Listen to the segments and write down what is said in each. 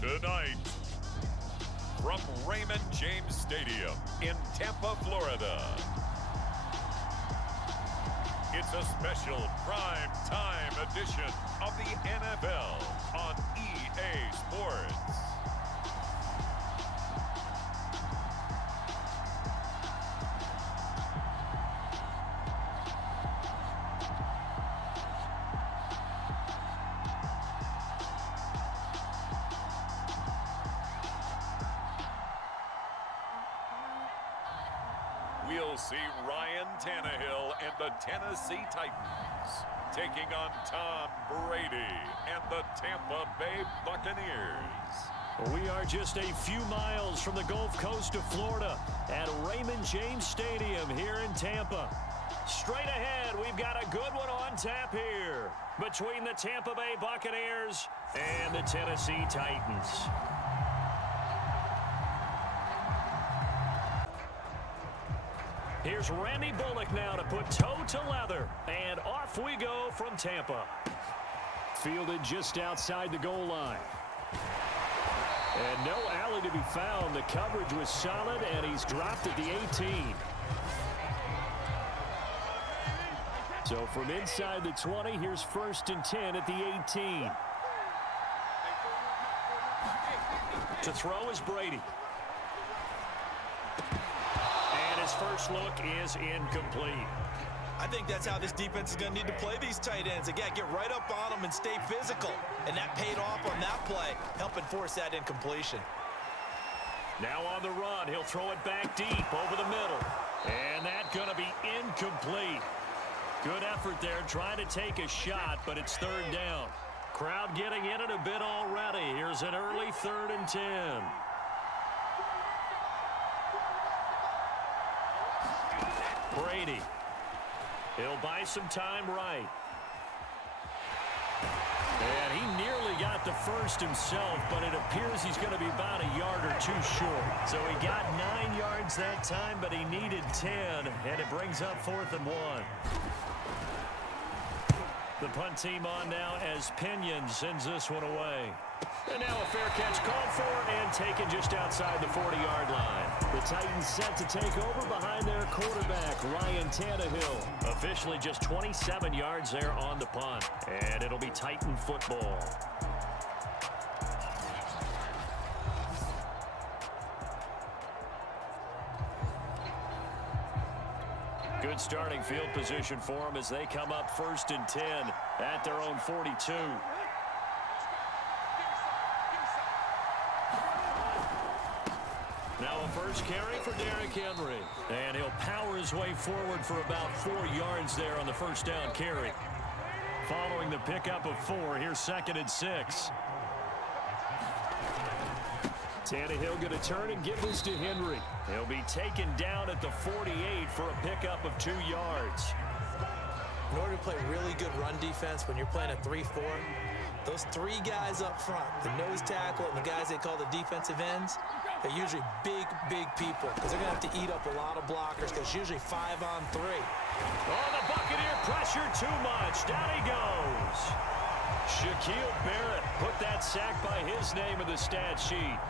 Tonight, from Raymond James Stadium in Tampa, Florida, it's a special prime time edition of the NFL on EA Sports. We'll see Ryan Tannehill and the Tennessee Titans taking on Tom Brady and the Tampa Bay Buccaneers. We are just a few miles from the Gulf Coast of Florida at Raymond James Stadium here in Tampa. Straight ahead, we've got a good one on tap here between the Tampa Bay Buccaneers and the Tennessee Titans. Here's Randy Bullock now to put toe to leather, and off we go from Tampa. Fielded just outside the goal line. And no alley to be found. The coverage was solid, and he's dropped at the 18. So from inside the 20, here's 1st and 10 at the 18. To throw is Brady. His first look is incomplete. I think that's how this defense is going to need to play these tight ends. They got to get right up on them and stay physical. And that paid off on that play, helping force that incompletion. Now on the run, he'll throw it back deep over the middle. And that's going to be incomplete. Good effort there, trying to take a shot, but it's 3rd down. Crowd getting in it a bit already. Here's an early 3rd and 10. Brady. He'll buy some time right. And he nearly got the first himself, but it appears he's going to be about a yard or two short. So he got 9 yards that time, but he needed 10, and it brings up 4th and 1. The punt team on now as Pinion sends this one away. And now a fair catch called for and taken just outside the 40-yard line. The Titans set to take over behind their quarterback, Ryan Tannehill. Officially just 27 yards there on the punt. And it'll be Titan football. Good starting field position for them as they come up 1st and 10 at their own 42. Now a first carry for Derrick Henry. And he'll power his way forward for about 4 yards there on the first down carry. Following the pickup of 4, here's 2nd and 6. Tannehill going to turn and give this to Henry. He'll be taken down at the 48 for a pickup of 2 yards. In order to play really good run defense when you're playing a 3-4, those 3 guys up front, the nose tackle and the guys they call the defensive ends, they're usually big people because they're going to have to eat up a lot of blockers because it's usually 5 on 3. Oh, the Buccaneer pressure too much. Down he goes. Shaquille Barrett put that sack by his name in the stat sheet.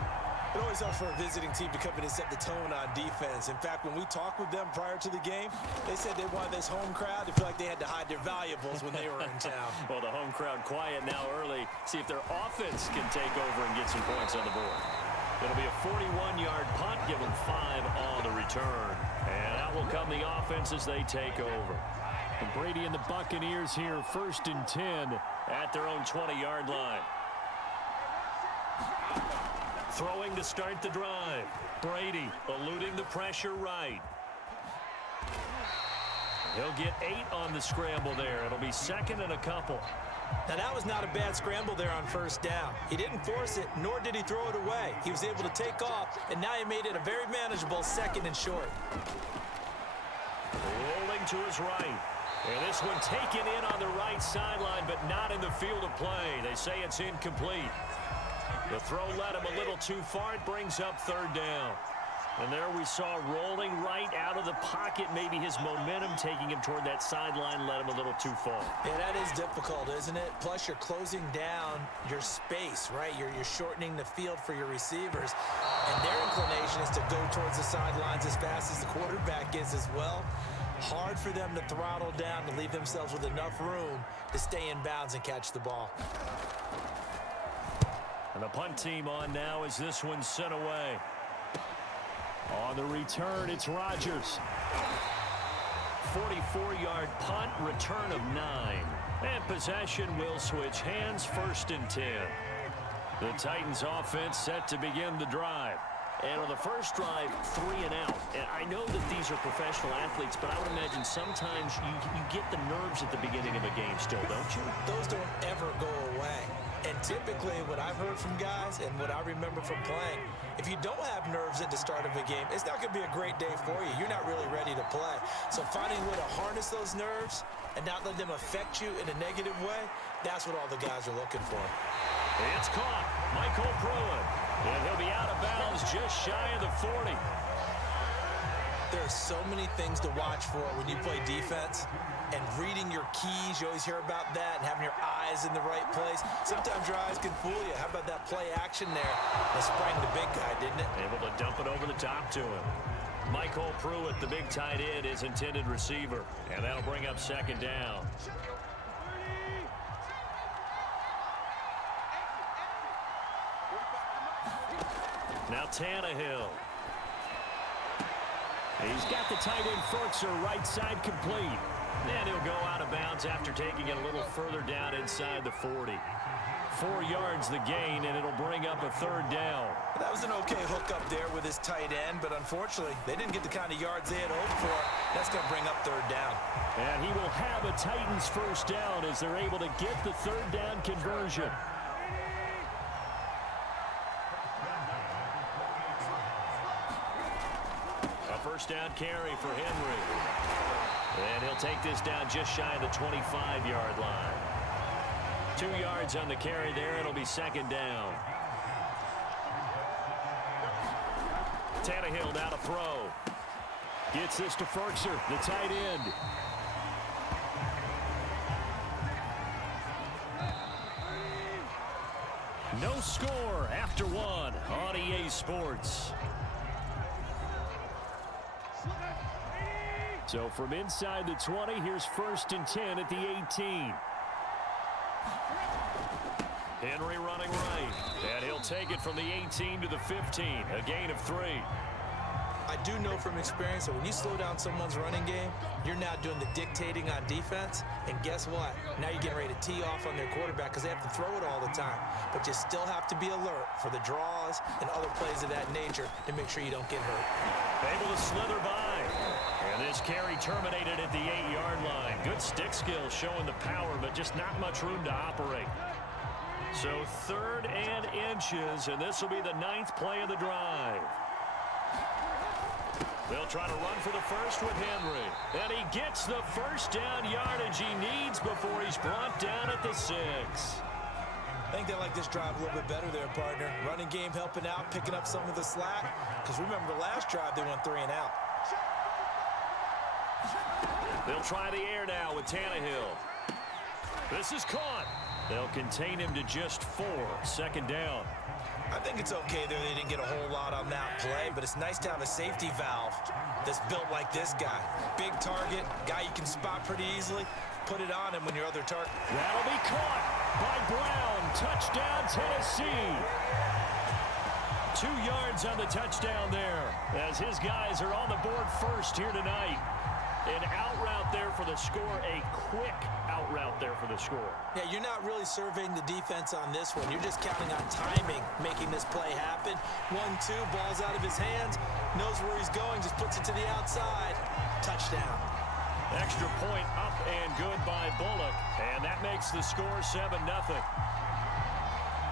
It always helps for a visiting team to come in and set the tone on defense. In fact, when we talked with them prior to the game, they said they wanted this home crowd to feel like they had to hide their valuables when they were in town. Well, the home crowd quiet now early. See if their offense can take over and get some points on the board. It'll be a 41-yard punt, give them 5 on the return. And out will come the offense as they take over. And Brady and the Buccaneers here, 1st and 10 at their own 20-yard line. Throwing to start the drive. Brady eluding the pressure right. He'll get 8 on the scramble there. It'll be 2nd and a couple. Now, that was not a bad scramble there on 1st down. He didn't force it, nor did he throw it away. He was able to take off, and now he made it a very manageable 2nd and short. Rolling to his right. And this one taken in on the right sideline, but not in the field of play. They say it's incomplete. The throw led him a little too far. It brings up 3rd down. And there we saw rolling right out of the pocket. Maybe his momentum taking him toward that sideline led him a little too far. Yeah, that is difficult, isn't it? Plus, you're closing down your space, right? You're shortening the field for your receivers. And their inclination is to go towards the sidelines as fast as the quarterback is as well. Hard for them to throttle down to leave themselves with enough room to stay in bounds and catch the ball. And the punt team on now as this one's sent away. On the return, it's Rodgers. 44-yard punt, return of 9. And possession will switch hands, 1st and 10. The Titans offense set to begin the drive. And on the first drive, 3 and out. And I know that these are professional athletes, but I would imagine sometimes you get the nerves at the beginning of a game still, don't you? Those don't ever go away. And typically, what I've heard from guys and what I remember from playing, if you don't have nerves at the start of a game, it's not going to be a great day for you. You're not really ready to play. So finding a way to harness those nerves and not let them affect you in a negative way, that's what all the guys are looking for. It's caught. Michael Pruitt. And he'll be out of bounds just shy of the 40. There are so many things to watch for when you play defense. And reading your keys, you always hear about that, and having your eyes in the right place. Sometimes your eyes can fool you. How about that play action there? That sprang the big guy, didn't it? Able to dump it over the top to him. Michael Pruitt, the big tight end, is intended receiver. And that'll bring up 2nd down. Now Tannehill. He's got the tight end Ferkser right side complete. And he'll go out of bounds after taking it a little further down inside the 40. 4 yards the gain, and it'll bring up a 3rd down. That was an okay hook up there with his tight end, but unfortunately, they didn't get the kind of yards they had hoped for. That's going to bring up 3rd down. And he will have a Titans 1st down as they're able to get the 3rd down conversion. A 1st down carry for Henry. And he'll take this down just shy of the 25-yard line. 2 yards on the carry there. It'll be 2nd down. Tannehill now to throw. Gets this to Ferkser, the tight end. No score after 1 on EA Sports. So from inside the 20, here's 1st and 10 at the 18. Henry running right, and he'll take it from the 18 to the 15, a gain of 3. I do know from experience that when you slow down someone's running game, you're now doing the dictating on defense, and guess what? Now you're getting ready to tee off on their quarterback because they have to throw it all the time. But you still have to be alert for the draws and other plays of that nature to make sure you don't get hurt. Able to slither by. And this carry terminated at the 8-yard line. Good stick skills showing the power, but just not much room to operate. So 3rd and inches, and this will be the 9th play of the drive. They'll try to run for the first with Henry. And he gets the 1st down yardage he needs before he's brought down at the 6. I think they like this drive a little bit better there, partner. Running game helping out, picking up some of the slack. Because remember, the last drive, they went 3 and out. They'll try the air now with Tannehill. This is caught. They'll contain him to just 4. 2nd down. I think it's okay there. They didn't get a whole lot on that play, but it's nice to have a safety valve that's built like this guy. Big target, guy you can spot pretty easily. Put it on him when your other target. That'll be caught by Brown. Touchdown, Tennessee. 2 yards on the touchdown there as his guys are on the board first here tonight. An out route there for the score, a quick out route there for the score. Yeah, you're not really surveying the defense on this one. You're just counting on timing, making this play happen. 1-2, ball's out of his hands, knows where he's going, just puts it to the outside. Touchdown. Extra point up and good by Bullock, and that makes the score 7-0.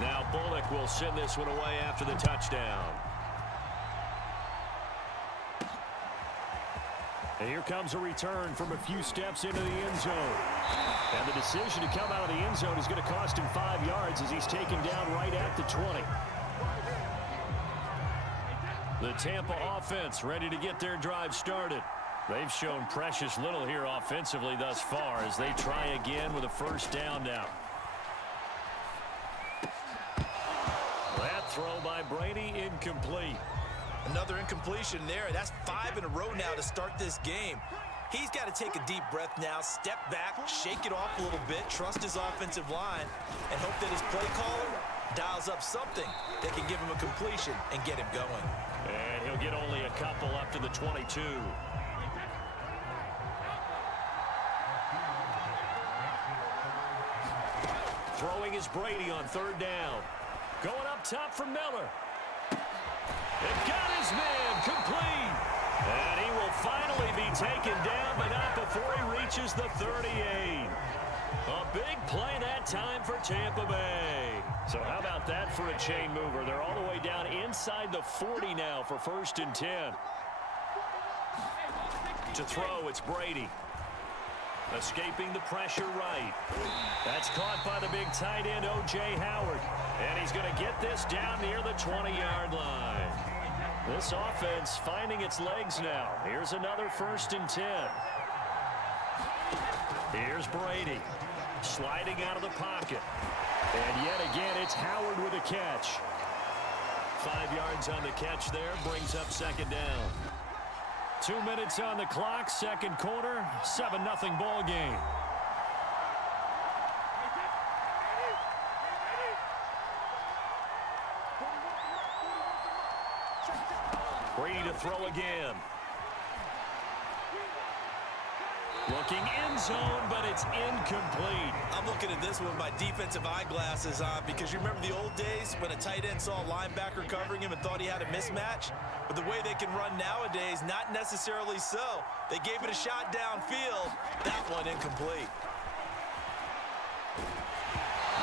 Now Bullock will send this one away after the touchdown. And here comes a return from a few steps into the end zone. And the decision to come out of the end zone is going to cost him 5 yards as he's taken down right at the 20. The Tampa offense ready to get their drive started. They've shown precious little here offensively thus far as they try again with a first down now. That throw by Brady incomplete. Another incompletion there. That's 5 in a row now to start this game. He's got to take a deep breath now, step back, shake it off a little bit, trust his offensive line, and hope that his play caller dials up something that can give him a completion and get him going. And he'll get only a couple up to the 22. Throwing is Brady on third down. Going up top for Miller. And got his man complete. And he will finally be taken down, but not before he reaches the 38. A big play that time for Tampa Bay. So how about that for a chain mover? They're all the way down inside the 40 now for 1st and 10. To throw, it's Brady. Escaping the pressure right. That's caught by the big tight end, O.J. Howard. And he's going to get this down near the 20-yard line. This offense finding its legs now. Here's another 1st and 10. Here's Brady. Sliding out of the pocket. And yet again, it's Howard with a catch. 5 yards on the catch there. Brings up 2nd down. 2 minutes on the clock, 2nd quarter, 7-0 ball game. Brady to throw again. Looking end zone, but it's incomplete. I'm looking at this with my defensive eyeglasses on because you remember the old days when a tight end saw a linebacker covering him and thought he had a mismatch? But the way they can run nowadays, not necessarily so. They gave it a shot downfield. That one incomplete.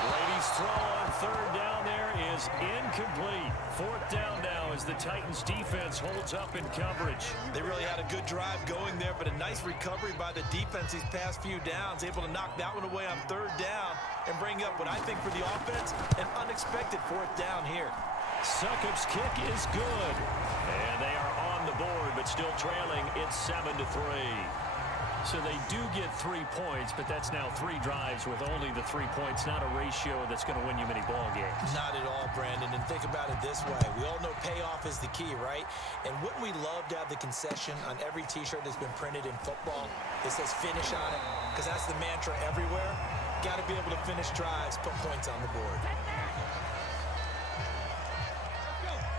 Brady's throw on third down there is incomplete. 4th down now as the Titans defense holds up in coverage. They really had a good drive going there, but a nice recovery by the defense these past few downs, able to knock that one away on 3rd down and bring up what I think for the offense, an unexpected 4th down here. Succop's kick is good. And they are on the board, but still trailing. It's 7-3. So they do get 3 points, but that's now 3 drives with only the 3 points, not a ratio that's going to win you many ball games. Not at all, Brandon. And think about it this way. We all know payoff is the key, right? And wouldn't we love to have the concession on every T-shirt that's been printed in football that says finish on it? Because that's the mantra everywhere. Got to be able to finish drives, put points on the board.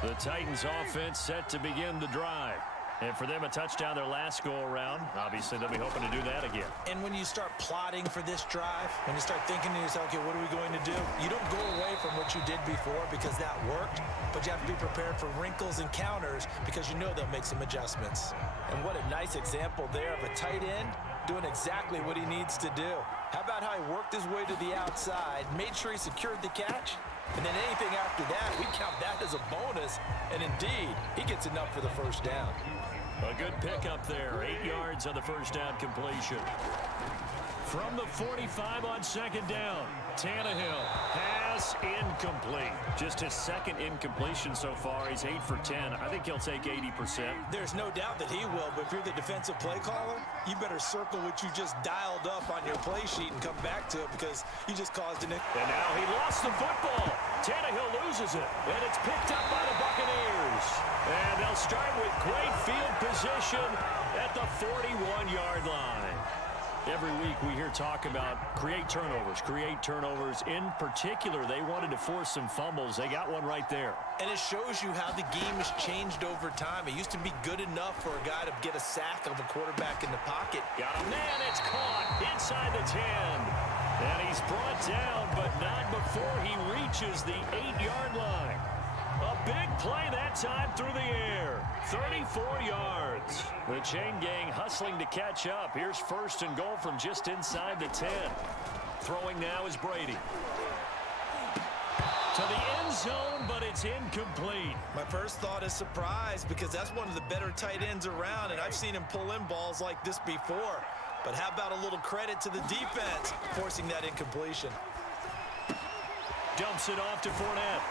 The Titans offense set to begin the drive. And for them, a touchdown their last go-around. Obviously, they'll be hoping to do that again. And when you start plotting for this drive, when you start thinking to yourself, okay, what are we going to do? You don't go away from what you did before because that worked, but you have to be prepared for wrinkles and counters because you know they'll make some adjustments. And what a nice example there of a tight end doing exactly what he needs to do. How about how he worked his way to the outside, made sure he secured the catch, and then anything after that, we count that as a bonus. And indeed, he gets enough for the 1st down. A good pickup there. 8 yards on the 1st down completion. From the 45 on 2nd down, Tannehill pass incomplete. Just his 2nd incompletion so far. He's 8 for 10. I think he'll take 80%. There's no doubt that he will, but if you're the defensive play caller, you better circle what you just dialed up on your play sheet and come back to it because you just caused an... And now he lost the football. Tannehill loses it, and it's picked up by the Buccaneers. And they'll start with great field position at the 41-yard line. Every week we hear talk about create turnovers. In particular, they wanted to force some fumbles. They got one right there. And it shows you how the game has changed over time. It used to be good enough for a guy to get a sack of a quarterback in the pocket. Got him, man, it's caught inside the 10. And he's brought down, but not before he reaches the 8-yard line. A big play that time through the air. 34 yards. The chain gang hustling to catch up. Here's 1st and goal from just inside the 10. Throwing now is Brady. To the end zone, but it's incomplete. My first thought is surprise because that's one of the better tight ends around, and I've seen him pull in balls like this before. But how about a little credit to the defense forcing that incompletion? Dumps it off to Fournette.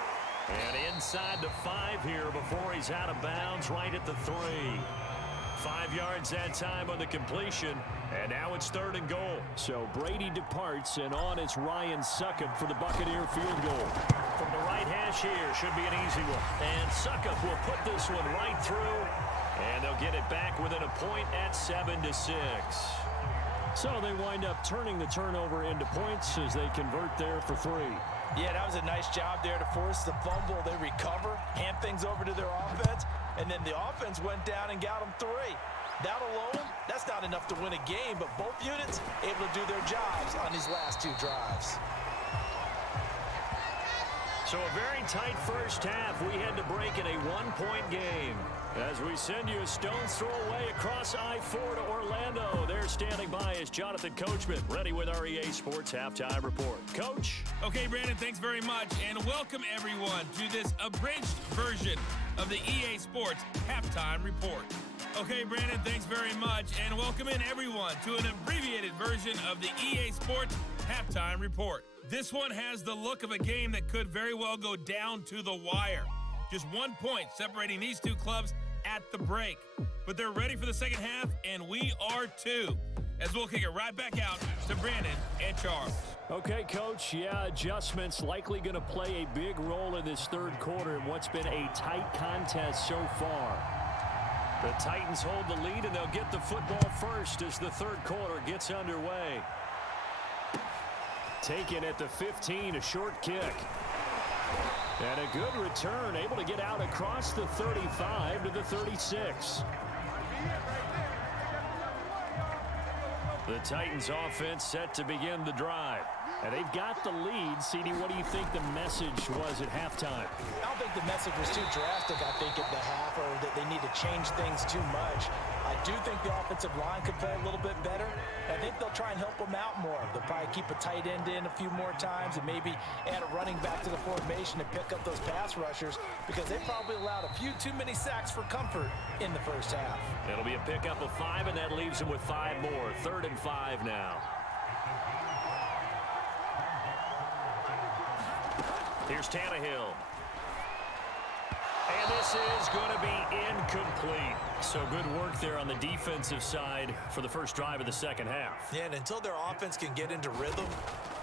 And inside the 5 here before he's out of bounds right at the 3. 5 yards that time on the completion, and now it's 3rd and goal. So Brady departs, and on is Ryan Succop for the Buccaneer field goal. From the right hash here, should be an easy one. And Succop will put this one right through, and they'll get it back within a point at 7-6. So they wind up turning the turnover into points as they convert there for 3. Yeah, that was a nice job there to force the fumble. They recover, hand things over to their offense, and then the offense went down and got them 3. That alone, that's not enough to win a game, but both units able to do their jobs on these last 2 drives. So a very tight first half. We had to break in a 1-point game. As we send you a stone's throw away across I-4 to Orlando. There standing by is Jonathan Coachman, ready with our EA Sports Halftime Report. Coach? Okay, Brandon, thanks very much, and welcome everyone to this abridged version of the EA Sports Halftime Report. Okay, Brandon, thanks very much, and welcome in everyone to an abbreviated version of the EA Sports Halftime Report. This one has the look of a game that could very well go down to the wire. Just 1 point separating these 2 clubs at the break. But they're ready for the second half, and we are too. As we'll kick it right back out to Brandon and Charles. Okay, Coach. Yeah, adjustments likely going to play a big role in this 3rd quarter in what's been a tight contest so far. The Titans hold the lead, and they'll get the football first as the 3rd quarter gets underway. Taken at the 15, a short kick. And a good return, able to get out across the 35 to the 36. The Titans offense set to begin the drive. And they've got the lead. CD, what do you think the message was at halftime? I don't think the message was too drastic, I think, at the half, or that they need to change things too much. I do think the offensive line could play a little bit better. I think they'll try and help them out more. They'll probably keep a tight end in a few more times and maybe add a running back to the formation and pick up those pass rushers, because they probably allowed a few too many sacks for comfort in the first half. It'll be a pickup of 5, and that leaves them with 5 more. 3rd and 5 now. Here's Tannehill. And this is going to be incomplete. So good work there on the defensive side for the first drive of the second half. Yeah, and until their offense can get into rhythm,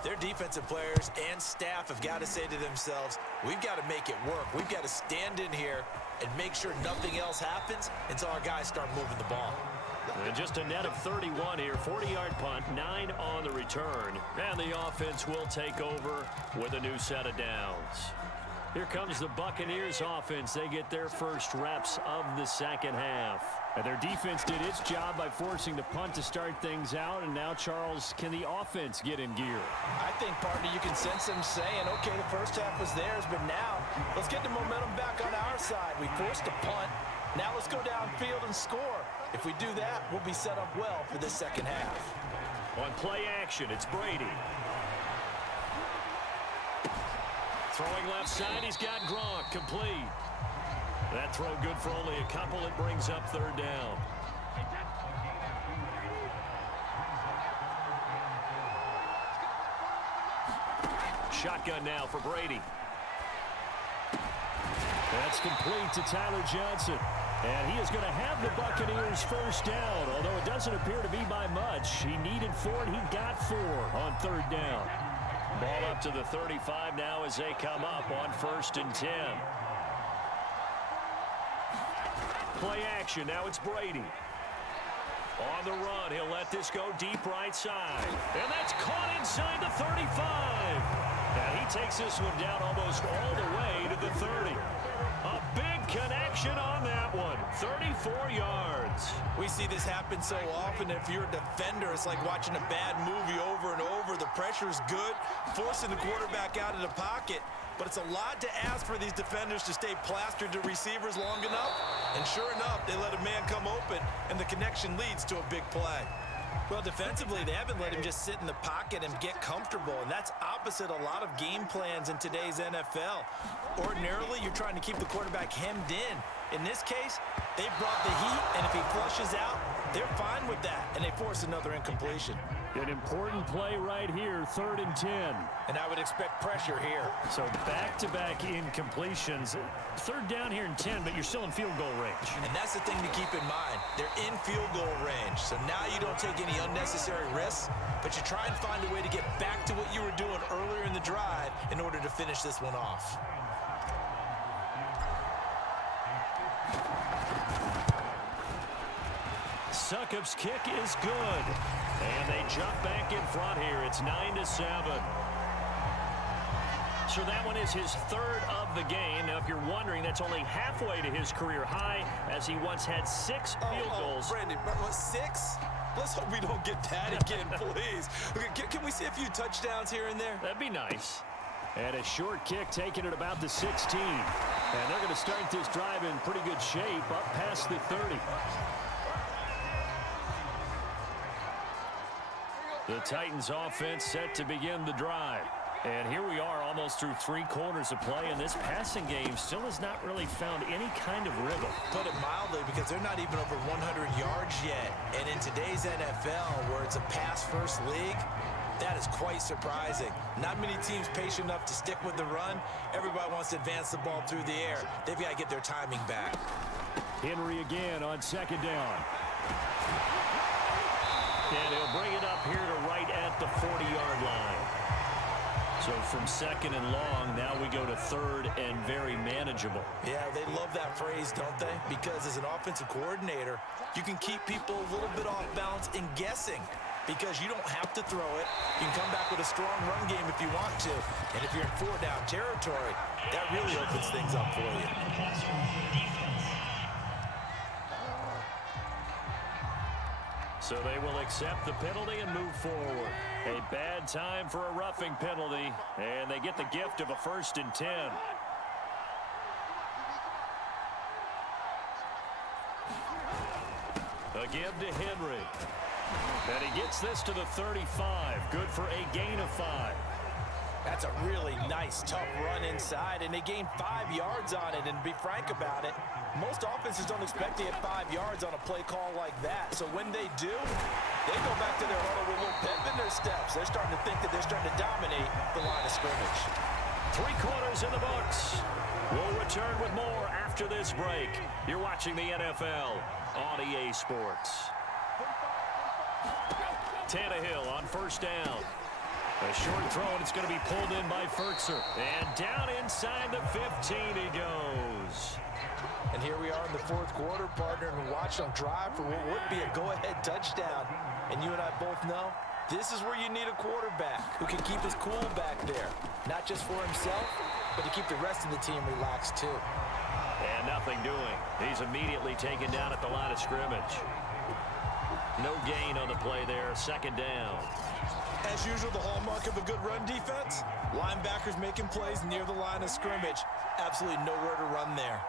their defensive players and staff have got to say to themselves, we've got to make it work. We've got to stand in here and make sure nothing else happens until our guys start moving the ball. And just a net of 31 here, 40-yard punt, 9 on the return. And the offense will take over with a new set of downs. Here comes the Buccaneers offense. They get their first reps of the second half. And their defense did its job by forcing the punt to start things out. And now, Charles, can the offense get in gear? I think, partner, you can sense them saying, okay, the first half was theirs, but now let's get the momentum back on our side. We forced a punt. Now let's go downfield and score. If we do that, we'll be set up well for this second half. On play action, it's Brady. Throwing left side, he's got Gronk, complete. That throw good for only a couple. It brings up 3rd down. Shotgun now for Brady. That's complete to Tyler Johnson. And he is going to have the Buccaneers first down, although it doesn't appear to be by much. He needed 4, and he got 4 on 3rd down. Ball up to the 35 now as they come up on 1st and 10. Play action. Now it's Brady. On the run, he'll let this go deep right side. And that's caught inside the 35. And he takes this one down almost all the way to the 30. A big connection on that one. 34 yards. We see this happen so often. If you're a defender, it's like watching a bad movie over and over. The pressure is good, forcing the quarterback out of the pocket. But it's a lot to ask for these defenders to stay plastered to receivers long enough. And sure enough, they let a man come open, and the connection leads to a big play. Well, defensively, they haven't let him just sit in the pocket and get comfortable, and that's opposite a lot of game plans in today's NFL. Ordinarily, you're trying to keep the quarterback hemmed in. In this case, they brought the heat, and if he flushes out, They're fine with that, and they force another incompletion. An important play right here, 3rd and 10. And I would expect pressure here. So back-to-back incompletions. 3rd down here and 10, but you're still in field goal range. And that's the thing to keep in mind. They're in field goal range. So now you don't take any unnecessary risks, but you try and find a way to get back to what you were doing earlier in the drive in order to finish this one off. Succop's kick is good. And they jump back in front here. It's 9-7. So that one is his 3rd of the game. Now, if you're wondering, that's only halfway to his career high, as he once had 6 field goals. Brandon, 6? Let's hope we don't get that again, please. Okay, can we see a few touchdowns here and there? That'd be nice. And a short kick taken at about the 16. And they're going to start this drive in pretty good shape, up past the 30. The Titans offense set to begin the drive. And here we are almost through 3 quarters of play, and this passing game still has not really found any kind of rhythm. Put it mildly, because they're not even over 100 yards yet. And in today's NFL, where it's a pass-first league, that is quite surprising. Not many teams patient enough to stick with the run. Everybody wants to advance the ball through the air. They've got to get their timing back. Henry again on 2nd down. And he'll bring it up here to right at the 40-yard line. So from 2nd and long, now we go to 3rd and very manageable. Yeah, they love that phrase, don't they? Because as an offensive coordinator, you can keep people a little bit off balance in guessing, because you don't have to throw it. You can come back with a strong run game if you want to. And if you're in 4-down territory, that really opens things up for you. So they will accept the penalty and move forward. A bad time for a roughing penalty, and they get the gift of a 1st and 10. A give to Henry. And he gets this to the 35. Good for a gain of 5. That's a really nice, tough run inside, and they gained 5 yards on it. And to be frank about it, most offenses don't expect to get 5 yards on a play call like that. So when they do, they go back to their huddle with a little pep in their steps. They're starting to think that they're starting to dominate the line of scrimmage. 3 quarters in the books. We'll return with more after this break. You're watching the NFL on EA Sports. Tannehill on 1st down. A short throw, and it's going to be pulled in by Furtzer. And down inside the 15 he goes. And here we are in the 4th quarter, partner, and watch them drive for what would be a go-ahead touchdown. And you and I both know this is where you need a quarterback who can keep his cool back there. Not just for himself, but to keep the rest of the team relaxed too. And nothing doing. He's immediately taken down at the line of scrimmage. No gain on the play there, 2nd down. As usual, the hallmark of a good run defense, linebackers making plays near the line of scrimmage. Absolutely nowhere to run there.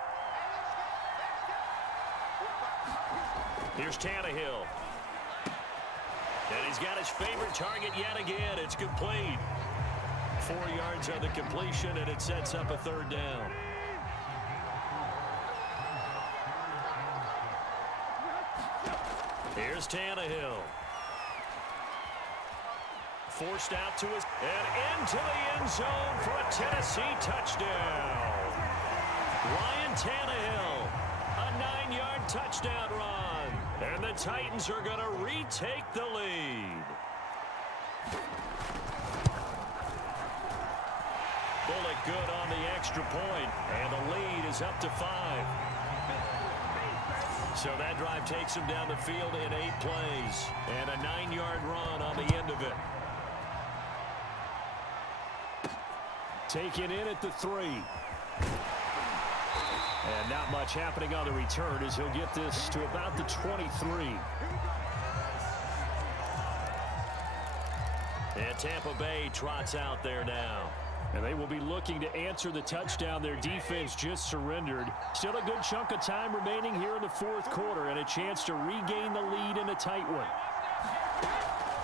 Here's Tannehill. And he's got his favorite target yet again. It's complete. 4 yards on the completion, and it sets up a 3rd down. Here's Tannehill. Forced out to his, and into the end zone for a Tennessee touchdown. Ryan Tannehill, a 9-yard touchdown run. And the Titans are going to retake the lead. Bullock good on the extra point, and the lead is up to 5. So that drive takes him down the field in 8 plays, and a 9-yard run on the end of it. Taken in at the 3. And not much happening on the return as he'll get this to about the 23. And Tampa Bay trots out there now. And they will be looking to answer the touchdown their defense just surrendered. Still a good chunk of time remaining here in the 4th quarter, and a chance to regain the lead in a tight one.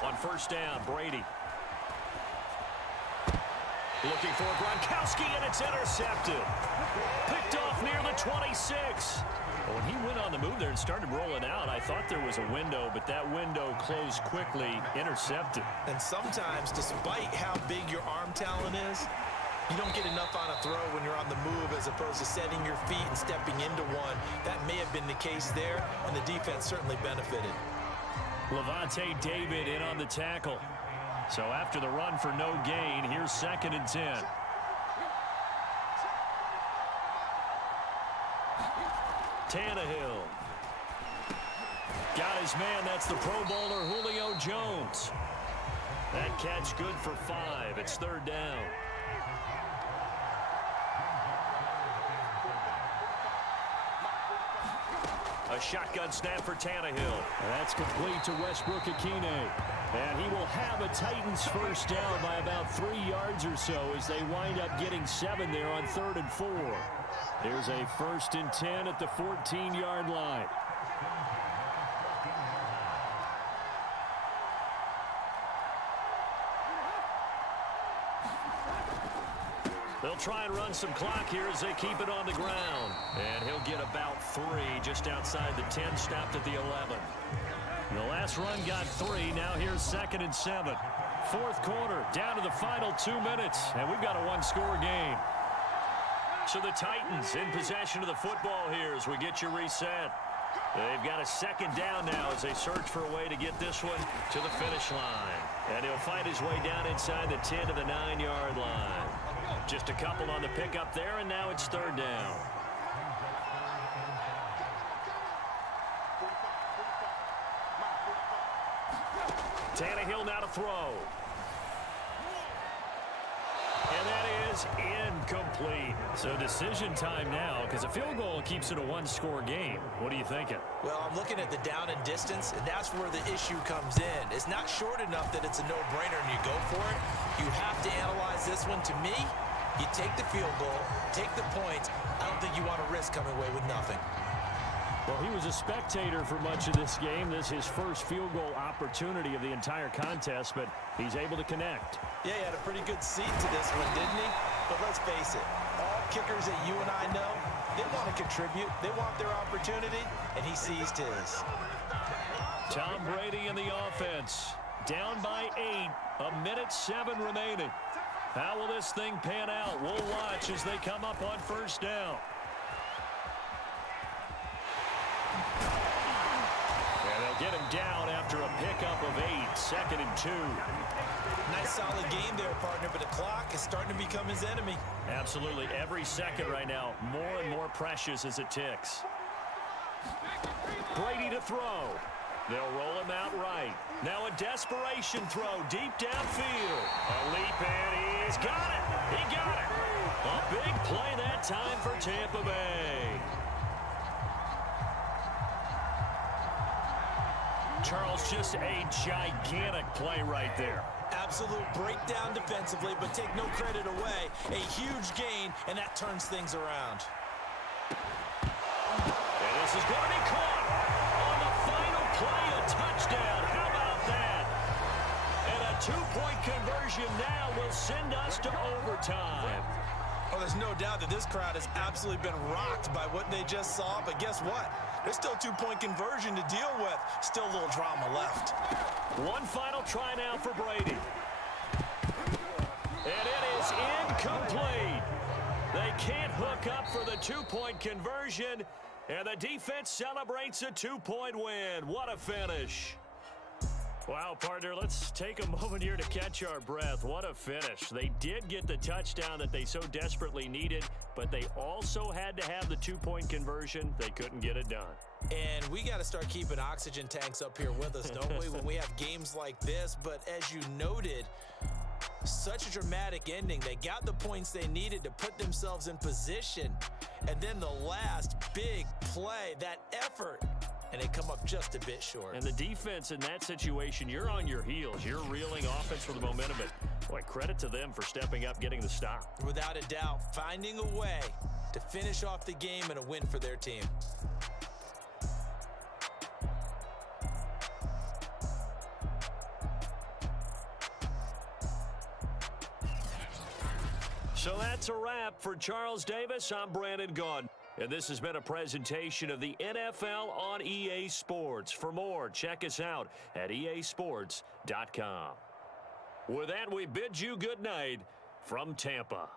On 1st down, Brady. Looking for Gronkowski, and it's intercepted. Picked off near the 26. When he went on the move there and started rolling out, I thought there was a window, but that window closed quickly, intercepted. And sometimes, despite how big your arm talent is, you don't get enough on a throw when you're on the move as opposed to setting your feet and stepping into one. That may have been the case there, and the defense certainly benefited. Levante David in on the tackle. So after the run for no gain, here's 2nd and 10. Tannehill. Got his man. That's the Pro Bowler Julio Jones. That catch good for 5. It's 3rd down. A shotgun snap for Tannehill. That's complete to Westbrook-Ikhine. And he will have a Titans first down by about 3 yards or so as they wind up getting 7 there on 3rd and 4. Here's a 1st and 10 at the 14-yard line. They'll try and run some clock here as they keep it on the ground. And he'll get about 3 just outside the 10, stopped at the 11. The last run got 3. Now here's 2nd and 7. 4th quarter, down to the final 2 minutes. And we've got a one-score game. So the Titans in possession of the football here as we get you reset. They've got a 2nd down now as they search for a way to get this one to the finish line. And he'll fight his way down inside the 10 to the 9-yard line. Just a couple on the pickup there, and now it's 3rd down. Tannehill now to throw. And that is incomplete. So decision time now because a field goal keeps it a one-score game. What are you thinking? Well, I'm looking at the down and distance, and that's where the issue comes in. It's not short enough that it's a no-brainer and you go for it. You have to analyze this one. To me, you take the field goal, take the points. I don't think you want to risk coming away with nothing. Well, he was a spectator for much of this game. This is his first field goal opportunity of the entire contest, but he's able to connect. Yeah, he had a pretty good seat to this one, didn't he? But let's face it, all kickers that you and I know, they want to contribute. They want their opportunity, and he seized his. Tom Brady in the offense. Down by 8, 1:07 remaining. How will this thing pan out? We'll watch as they come up on 1st down. And they'll get him down after a pickup of 8, 2nd and 2. Nice solid game there, partner, but the clock is starting to become his enemy. Absolutely. Every second right now, more and more precious as it ticks. Brady to throw. They'll roll him out right. Now a desperation throw deep downfield. A leap, and he's got it. He got it. A big play that time for Tampa Bay. Charles, just a gigantic play right there. Absolute breakdown defensively, but take no credit away. A huge gain, and that turns things around. And this is going to be caught on the final play, a touchdown. How about that? And a 2-point conversion now will send us to overtime. Well, there's no doubt that this crowd has absolutely been rocked by what they just saw, but guess what? There's still 2-point conversion to deal with. Still a little drama left. One final try now for Brady. And it is incomplete. They can't hook up for the 2-point conversion, and the defense celebrates a 2-point win. What a finish. Wow, partner, let's take a moment here to catch our breath. What a finish. They did get the touchdown that they so desperately needed, but they also had to have the 2-point conversion. They couldn't get it done. And we got to start keeping oxygen tanks up here with us, don't we, when we have games like this? But as you noted, such a dramatic ending. They got the points they needed to put themselves in position. And then the last big play, that effort, and they come up just a bit short. And the defense in that situation, you're on your heels. You're reeling offense for the momentum. But, boy, credit to them for stepping up, getting the stop. Without a doubt, finding a way to finish off the game and a win for their team. So that's a wrap. For Charles Davis, I'm Brandon Gaudin. And this has been a presentation of the NFL on EA Sports. For more, check us out at easports.com. With that, we bid you good night from Tampa.